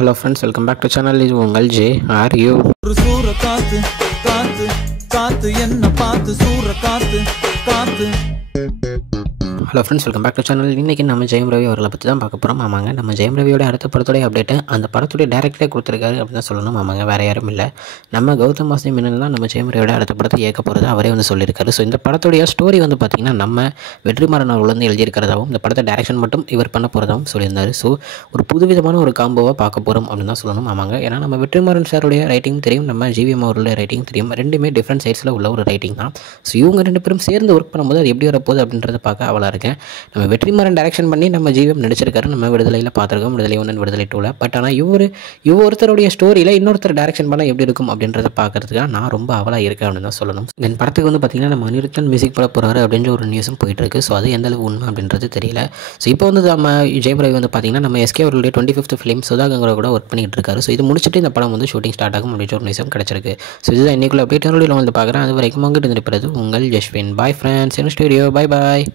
Hello friends, welcome back to channel. Is Ungal J. Are you? ஒரு சூற காத்து காத்து காத்து என்ன பார்த்து சூற காத்து காத்து. Hello friends, welcome back to channel. இன்றைக்கி நம்ம ஜெயம் ரவி அவர்களை பற்றி தான் பார்க்க போகிறோம். ஆமாங்க, நம்ம ஜெயம் ரவியோட அடுத்த படத்துடைய அப்டேட்டு அந்த படத்துடைய டேரக்டரே கொடுத்துருக்காரு அப்படின்னு தான் சொல்லணும். ஆமாங்க, வேறு யாரும் இல்லை, நம்ம கௌதம் வாசுதேவ் மேனன் தான் நம்ம ஜெயம் ரவியோட அடுத்த படத்தை இயக்க போகிறது அவரே வந்து சொல்லியிருக்காரு. ஸோ இந்த படத்துடைய ஸ்டோரி வந்து பார்த்திங்கன்னா நம்ம வெற்றிமாறன் அவர்கள் வந்து எழுதியிருக்கிறதாகவும் இந்த படத்தை டேரக்ஷன் மட்டும் இவர் பண்ண போகிறதாகவும் சொல்லியிருந்தார். ஸோ ஒரு புதுவிதமான ஒரு காம்போவாக பார்க்க போகிறோம் அப்படின்னு தான் சொல்லணும். ஆமாங்க, ஏன்னா நம்ம வெற்றிமாறன் சாருடைய ரைட்டிங் தெரியும், நம்ம ஜிவிஎம் அவர்களுடைய ரைட்டிங் தெரியும், ரெண்டுமே டிஃப்ரெண்ட் சைட்ஸில் உள்ள ஒரு ரைட்டிங் தான். ஸோ இவங்க ரெண்டு பேரும் சேர்ந்து ஒர்க் பண்ணும்போது அது எப்படி வரப்போகுது அப்படின்றத பார்க்க அவளாக இருக்கேன். நம்ம வெற்றிமாறன் டைரக்ஷன் பண்ணி நம்ம ஜிவிஎம் நடிச்சிருக்காரு, நம்ம விடுதலையில் பார்த்துருக்கோம், விடுதலை 1 விடுதலை 2. பட் ஆனால் ஒருத்தருடைய ஸ்டோரியில் இன்னொருத்தர் டைரக்ஷன் பண்ணால் எப்படி இருக்கும் அப்படின்றத பார்க்கறதுக்காக நான் ரொம்ப அவலாக இருக்கேன் அப்படின்னு தான் சொல்லணும். தென் படத்துக்கு வந்து பார்த்திங்கன்னா நம்ம அனிருத்தன் மியூசிக் பண்ண போகிறாரு அப்படின்ற ஒரு நியூஸும் போயிட்டு இருக்கு. ஸோ அது எந்த அளவு உண்மை அப்படின்றது தெரியல. ஸோ இப்போ வந்து நம்ம ஜெயம் ரவி வந்து பார்த்திங்கன்னா நம்ம எஸ்கே அவர்களுடைய 25th ஃபிலிம் சுதா கங்கரா கூட ஒர்க் பண்ணிட்டு இருக்காரு. ஸோ இது முடிச்சுட்டு இந்த படம் வந்து ஷூட்டிங் ஸ்டார்ட் ஆகும் அப்படின்ற ஒரு நியூஸும் கிடச்சிருக்கு. ஸோ இதுதான் இன்னைக்குள்ள அப்டேட் வந்து பார்க்குறேன். அது வரைக்கும் உங்ககிட்ட இருப்பது உங்கள் ஜஸ்வின். பாய் ஃப்ரெண்ட்ஸ், இன் ஸ்டுடியோ. பாய் பாய்.